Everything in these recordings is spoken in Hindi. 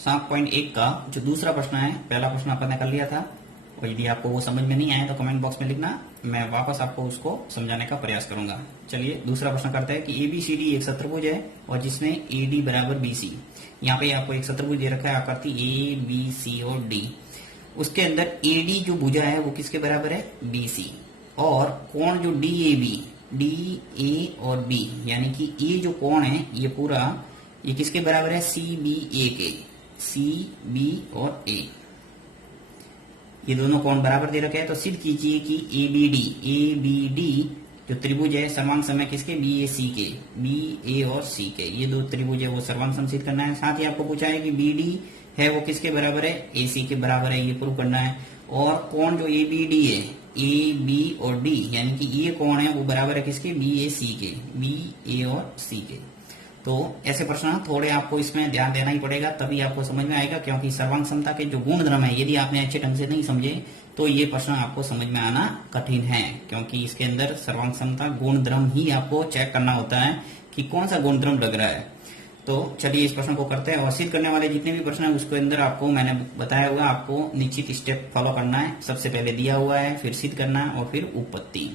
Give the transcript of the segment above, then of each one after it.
7.1 का जो दूसरा प्रश्न है, पहला प्रश्न अपन ने कर लिया था, और यदि आपको वो समझ में नहीं आया तो कमेंट बॉक्स में लिखना, मैं वापस आपको उसको समझाने का प्रयास करूंगा। चलिए दूसरा प्रश्न करते हैं कि ABCD एक शत्रुभुज है और जिसमें AD बराबर BC। यहाँ पे आपको एक शत्रुभुज दे रखा है आकृति ABC और D। उसके अंदर AD जो भुजा है वो किसके बराबर है? BC। और कोण जो DAB, DA और B, यानी कि ये जो कोण है ये पूरा ये किसके बराबर है? CBA के। CB और A, ये दोनों कोण बराबर दे रखे हैं, तो सिद्ध कीजिए कि ABD जो त्रिभुज है सर्वांग सम है किसके? BAC के। BA और C के, ये दो त्रिभुज है वो सर्वांग सम सिद्ध करना है। साथ ही आपको पूछा है कि BD है वो किसके बराबर है? AC के बराबर है, ये प्रूव करना है। और कोण जो ABD है, AB और D, यानी कि ये कोण है वो बराबर है किसके? BAC के। BA और C के। तो ऐसे प्रश्न थोड़े आपको इसमें ध्यान देना ही पड़ेगा, तभी आपको समझ में आएगा, क्योंकि सर्वांग समता के जो गुण धर्म है यदि आपने अच्छे ढंग से नहीं समझे तो ये प्रश्न आपको समझ में आना कठिन है, क्योंकि इसके अंदर सर्वांग समता गुण धर्म ही आपको चेक करना होता है कि कौन सा गुण धर्म लग रहा है। तो चलिए इस प्रश्न को करते हैं। और सिद्ध करने वाले जितने भी प्रश्न है उसके अंदर आपको मैंने बताया हुआ आपको निश्चित स्टेप फॉलो करना है। सबसे पहले दिया हुआ है, फिर सिद्ध करना है और फिर उत्पत्ति।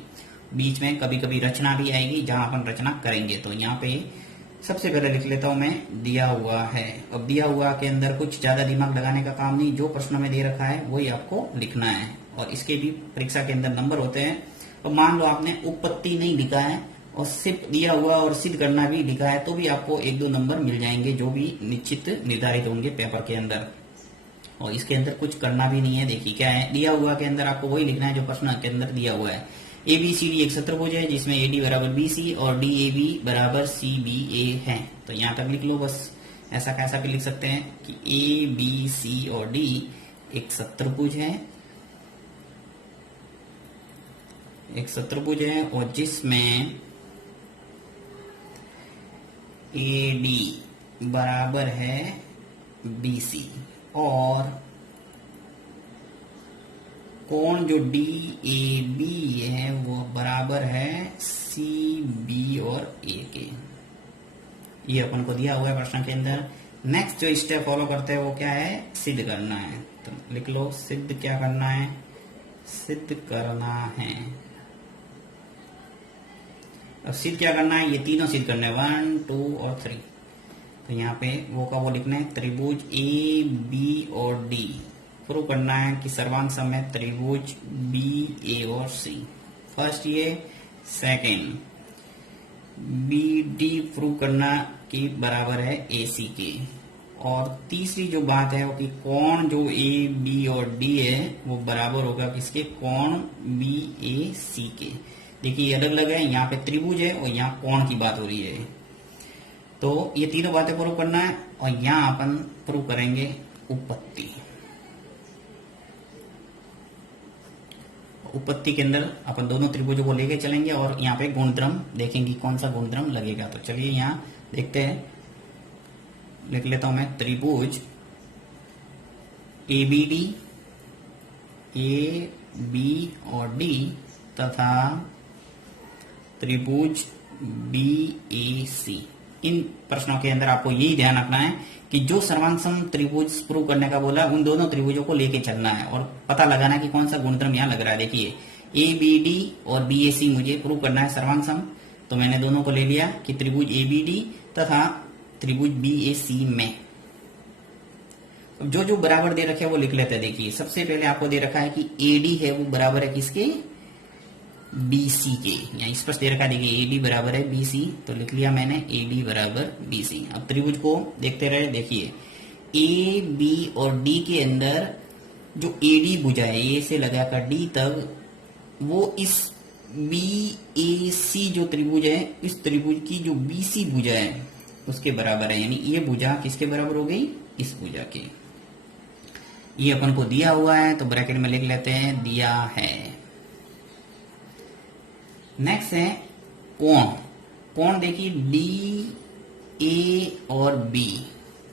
बीच में कभी कभी रचना भी आएगी जहां अपन रचना करेंगे। तो यहाँ पे सबसे पहले लिख लेता हूं मैं, दिया हुआ है। अब दिया हुआ के अंदर कुछ ज्यादा दिमाग लगाने का काम नहीं, जो प्रश्न में दे रखा है वही आपको लिखना है, और इसके भी परीक्षा के अंदर नंबर होते हैं। और मान लो आपने उत्पत्ति नहीं लिखा है और सिर्फ दिया हुआ और सिद्ध करना भी लिखा है तो भी आपको 1-2 नंबर मिल जाएंगे, जो भी निश्चित निर्धारित होंगे पेपर के अंदर। और इसके अंदर कुछ करना भी नहीं है। देखिए क्या है, दिया हुआ के अंदर आपको वही लिखना है जो प्रश्न के अंदर दिया हुआ है। ABCD एक शत्रुभुज है जिसमें AD बराबर BC और DAB बराबर CBA है। तो यहाँ तक लिख लो बस। ऐसा कैसा भी लिख सकते हैं कि ABC और D एक शत्रुभुज है, और जिसमें AD बराबर है BC और कोण जो DAB है वो बराबर है CB और A के। ये अपन को दिया हुआ है प्रश्न के अंदर। नेक्स्ट जो स्टेप फॉलो करते हैं वो क्या है? सिद्ध करना है। तो लिख लो, सिद्ध क्या करना है? सिद्ध करना है। अब सिद्ध क्या करना है? ये तीनों सिद्ध करने हैं, 1, 2 और 3। तो यहाँ पे वो का वो लिखना है, त्रिभुज AB और D प्रूव करना है कि सर्वांग सम है त्रिभुज BA और C। फर्स्ट ये। सेकेंड, BD प्रूव करना कि बराबर है AC के। और तीसरी जो बात है वो कि कोण जो AB और D है वो बराबर होगा किसके? कोण BAC के। देखिए अलग अलग है, यहाँ पे त्रिभुज है और यहाँ कोण की बात हो रही है। तो ये तीनों बातें प्रूव करना है, और यहाँ अपन प्रूव करेंगे उत्पत्ति। उत्पत्ति के अंदर अपन दोनों त्रिभुजों को लेके चलेंगे और यहाँ पे गुणधर्म देखेंगे कौन सा गुणधर्म लगेगा। तो चलिए यहाँ देखते हैं, लिख लेता हूं मैं, त्रिभुज ABD, AB और D तथा त्रिभुज BAC। इन प्रश्नों के अंदर आपको यही ध्यान रखना है कि जो सर्वांग सम त्रिभुज प्रूव करने का बोला उन दोनों त्रिभुजों को लेके चलना है और पता लगाना है कि कौन सा गुणधर्म यहाँ लग रहा है। देखिए ABD और BAC मुझे प्रूव करना है सर्वांग सम, तो मैंने दोनों को ले लिया कि त्रिभुज ABD तथा त्रिभुज BAC में। जो जो बराबर दे रखे हैं वो लिख लेते हैं। देखिए सबसे पहले आपको दे रखा है कि AD है वो बराबर है किसके? BC के। यहाँ स्पष्ट दे रखा है, देखिए AD बराबर है BC, तो लिख लिया मैंने AD बराबर BC। अब त्रिभुज को देखते रहे। देखिए AB और D के अंदर जो AD भुजा है, A से लगाकर D तक, वो इस BAC जो त्रिभुज है, इस त्रिभुज की जो BC भुजा है उसके बराबर है। यानी ये भुजा किसके बराबर हो गई? इस भुजा के। ये अपन को दिया हुआ है तो ब्रैकेट में लिख लेते हैं, दिया है। नेक्स्ट है कोण। कोण देखिए DA और B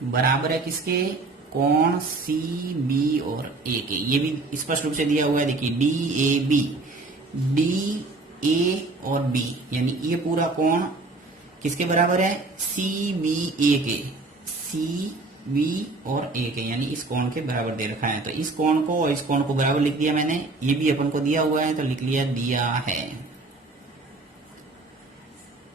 बराबर है किसके? कोण CB और A के। ये भी स्पष्ट रूप से दिया हुआ है। देखिए DAB, DA और B, यानी ये पूरा कोण किसके बराबर है? CBA के। बी और ए के, यानी इस कोण के बराबर दे रखा है। तो इस कोण को और इस कोण को बराबर लिख दिया मैंने, ये भी अपन को दिया हुआ है तो लिख लिया दिया है।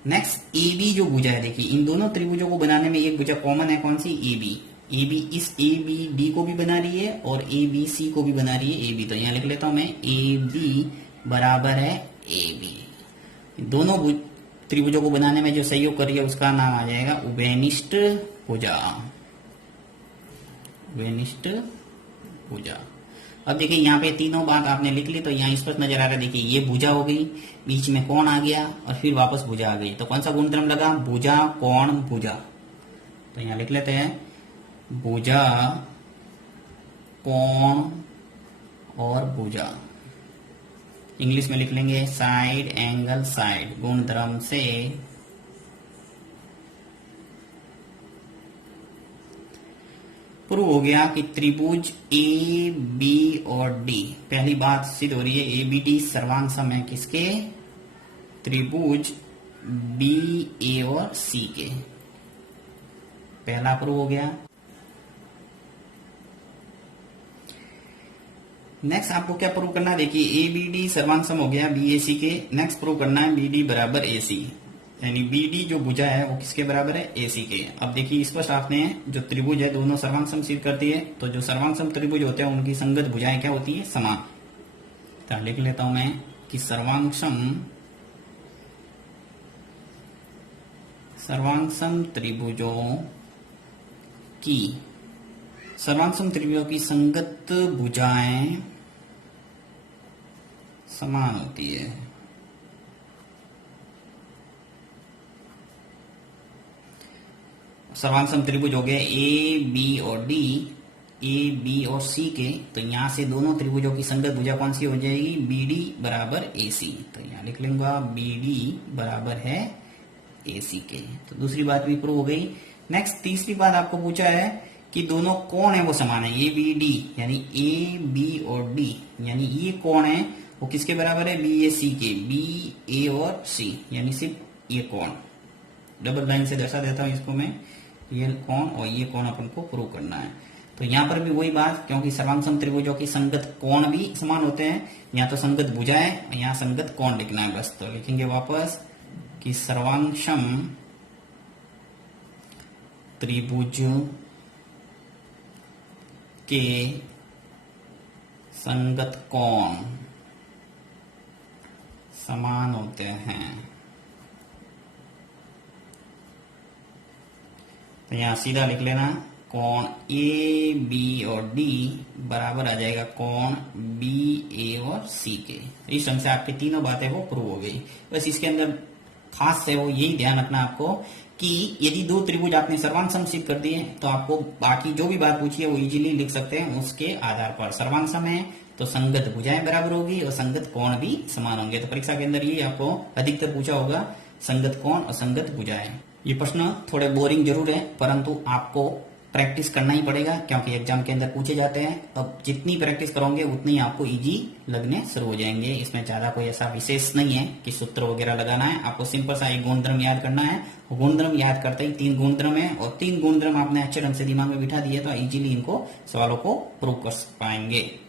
नेक्स्ट ए बी जो भुजा है, देखिए इन दोनों त्रिभुजों को बनाने में एक भुजा कॉमन है, कौन सी? A B. ए बी इस ए बी डी को भी बना रही है और ए बी सी को भी बना रही है, ए बी। तो यहां लिख लेता हूं मैं ए बी बराबर है ए बी। दोनों त्रिभुजों को बनाने में जो सहयोग कर रही है उसका नाम आ जाएगा उभयनिष्ठ भुजा, उभयनिष्ठ भुजा। अब देखिए यहाँ पे तीनों बात आपने लिख ली तो यहाँ स्पष्ट नजर आ रहा है। देखिए ये भुजा हो गई, बीच में कोण आ गया और फिर वापस भुजा आ गई। तो कौन सा गुणधर्म लगा? भुजा कोण भुजा। तो यहाँ लिख लेते हैं भुजा कोण और भुजा। इंग्लिश में लिख लेंगे साइड एंगल साइड। गुणधर्म से प्रूव हो गया कि त्रिभुज ए बी और डी, पहली बात सिद्ध हो रही है ए बी डी सर्वांग सम है किसके? त्रिभुज बी ए और सी के। पहला प्रूव हो गया। नेक्स्ट आपको क्या प्रूव करना है? देखिए ए बी डी सर्वांग सम हो गया बी ए सी के। नेक्स्ट प्रूव करना है बी डी बराबर ए सी, यानी बी डी जो भुजा है वो किसके बराबर है? ए सी के। अब देखिए स्पष्ट आपने जो त्रिभुज है दोनों सर्वांग सम सिद्ध करती है। तो जो सर्वांग सम त्रिभुज होते हैं उनकी संगत भुजाएं क्या होती है? समान। तो लिख लेता हूं मैं कि सर्वांग सम त्रिभुजों की संगत भुजाएं समान होती है। सर्वांग सम त्रिभुज हो गए ए बी और डी, ए बी और सी के। तो यहां से दोनों त्रिभुजों की संगत भुजा कौन सी हो जाएगी? बी डी बराबर ए सी। तो यहां लिख लूंगा बी डी बराबर है ए सी के। तो दूसरी बात भी प्रूव हो गई। नेक्स्ट तीसरी बात आपको पूछा है कि दोनों कोण है वो समान है, ए बी डी, यानी ए बी और डी, यानी ये कोण है वो किसके बराबर है? बी ए सी के। बी ए और सी यानी सिर्फ ये कोण। डबल लाइन से दर्शा देता हूं इसको मैं, ये कोण और ये कोण अपन को प्रूव करना है। तो यहां पर भी वही बात, क्योंकि सर्वांग सम त्रिभुजों की संगत कोण भी समान होते हैं। यहाँ तो संगत भुजा है और यहाँ संगत कोण लिखना है बस। तो लिखेंगे वापस कि सर्वांग सम त्रिभुज के संगत कोण समान होते हैं। तो यहां सीधा लिख लेना कोण ए बी और डी बराबर आ जाएगा कोण बी ए और सी के। इस ढंग से आपकी तीनों बातें वो प्रूव हो गई। बस इसके अंदर खास है वो यही ध्यान रखना आपको कि यदि दो त्रिभुज आपने सर्वांग सम सिद्ध कर दिए तो आपको बाकी जो भी बात पूछी है वो इजीली लिख सकते हैं उसके आधार पर। सर्वांग सम है तो संगत भुजाएं बराबर होगी और संगत कोण भी समान होंगे। तो परीक्षा के अंदर ये आपको अधिकतर पूछा होगा, संगत कोण और संगत भुजाएं। ये प्रश्न थोड़े बोरिंग जरूर है परंतु आपको प्रैक्टिस करना ही पड़ेगा क्योंकि एग्जाम के अंदर पूछे जाते हैं। अब जितनी प्रैक्टिस करोगे उतनी आपको इजी लगने शुरू हो जाएंगे। इसमें ज्यादा कोई ऐसा विशेष नहीं है कि सूत्र वगैरह लगाना है। आपको सिंपल सा एक गुणधर्म याद करना है। गुणधर्म याद करते ही 3 गुणधर्म है और 3 गुणधर्म आपने अच्छे ढंग से दिमाग में बिठा दिए तो इजीली इनको सवालों को प्रूव कर पाएंगे।